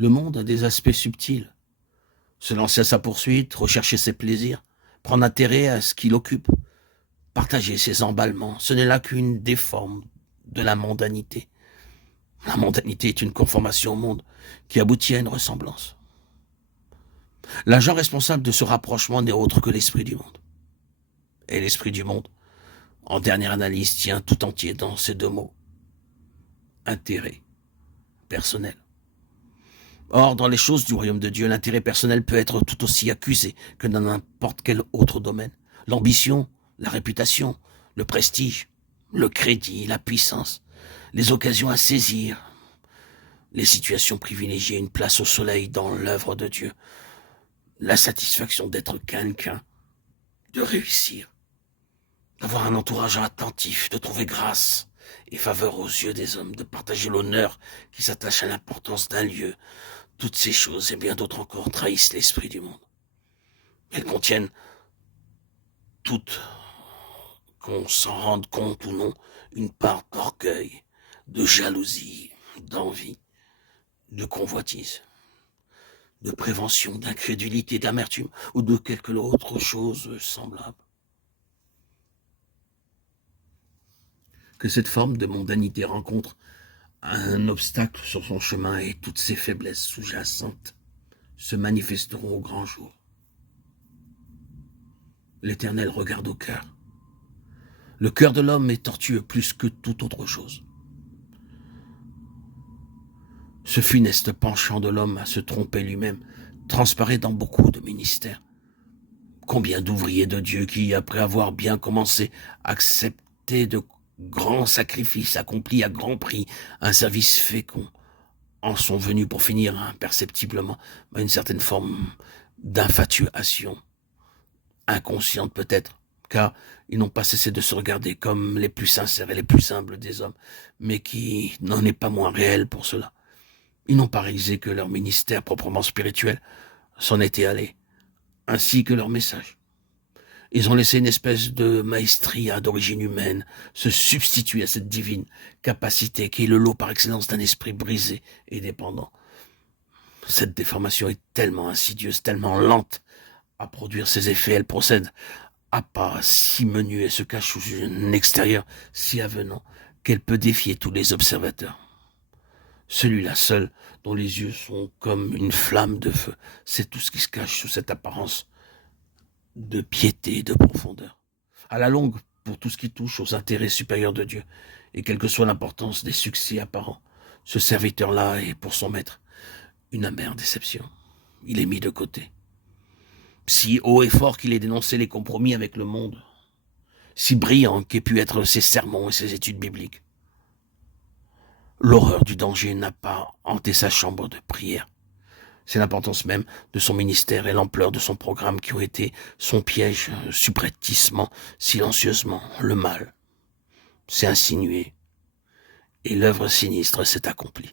Le monde a des aspects subtils. Se lancer à sa poursuite, rechercher ses plaisirs, prendre intérêt à ce qui l'occupe, partager ses emballements, ce n'est là qu'une des formes de la mondanité. La mondanité est une conformation au monde qui aboutit à une ressemblance. L'agent responsable de ce rapprochement n'est autre que l'esprit du monde. Et l'esprit du monde, en dernière analyse, tient tout entier dans ces deux mots. Intérêt personnel. Or, dans les choses du royaume de Dieu, l'intérêt personnel peut être tout aussi accusé que dans n'importe quel autre domaine. L'ambition, la réputation, le prestige, le crédit, la puissance, les occasions à saisir, les situations privilégiées, une place au soleil dans l'œuvre de Dieu, la satisfaction d'être quelqu'un, de réussir, d'avoir un entourage attentif, de trouver grâce et faveur aux yeux des hommes, de partager l'honneur qui s'attache à l'importance d'un lieu. Toutes ces choses et bien d'autres encore trahissent l'esprit du monde. Elles contiennent toutes, qu'on s'en rende compte ou non, une part d'orgueil, de jalousie, d'envie, de convoitise, de prévention, d'incrédulité, d'amertume ou de quelque autre chose semblable. Que cette forme de mondanité rencontre un obstacle sur son chemin et toutes ses faiblesses sous-jacentes se manifesteront au grand jour. L'Éternel regarde au cœur. Le cœur de l'homme est tortueux plus que toute autre chose. Ce funeste penchant de l'homme à se tromper lui-même transparaît dans beaucoup de ministères. Combien d'ouvriers de Dieu qui, après avoir bien commencé, acceptaient de grands sacrifices accomplis à grand prix, un service fécond, en sont venus pour finir imperceptiblement à une certaine forme d'infatuation, inconsciente peut-être, car ils n'ont pas cessé de se regarder comme les plus sincères et les plus humbles des hommes, mais qui n'en est pas moins réel pour cela. Ils n'ont pas réalisé que leur ministère proprement spirituel s'en était allé, ainsi que leur message. Ils ont laissé une espèce de maestria d'origine humaine se substituer à cette divine capacité qui est le lot par excellence d'un esprit brisé et dépendant. Cette déformation est tellement insidieuse, tellement lente à produire ses effets. Elle procède à pas si menus et se cache sous un extérieur si avenant qu'elle peut défier tous les observateurs. Celui-là seul, dont les yeux sont comme une flamme de feu, c'est tout ce qui se cache sous cette apparence de piété et de profondeur. À la longue, pour tout ce qui touche aux intérêts supérieurs de Dieu, et quelle que soit l'importance des succès apparents, ce serviteur-là est pour son maître une amère déception. Il est mis de côté. Si haut et fort qu'il ait dénoncé les compromis avec le monde, si brillant qu'aient pu être ses sermons et ses études bibliques, l'horreur du danger n'a pas hanté sa chambre de prière. C'est l'importance même de son ministère et l'ampleur de son programme qui ont été son piège, subrepticement, silencieusement, le mal s'est insinué et l'œuvre sinistre s'est accomplie.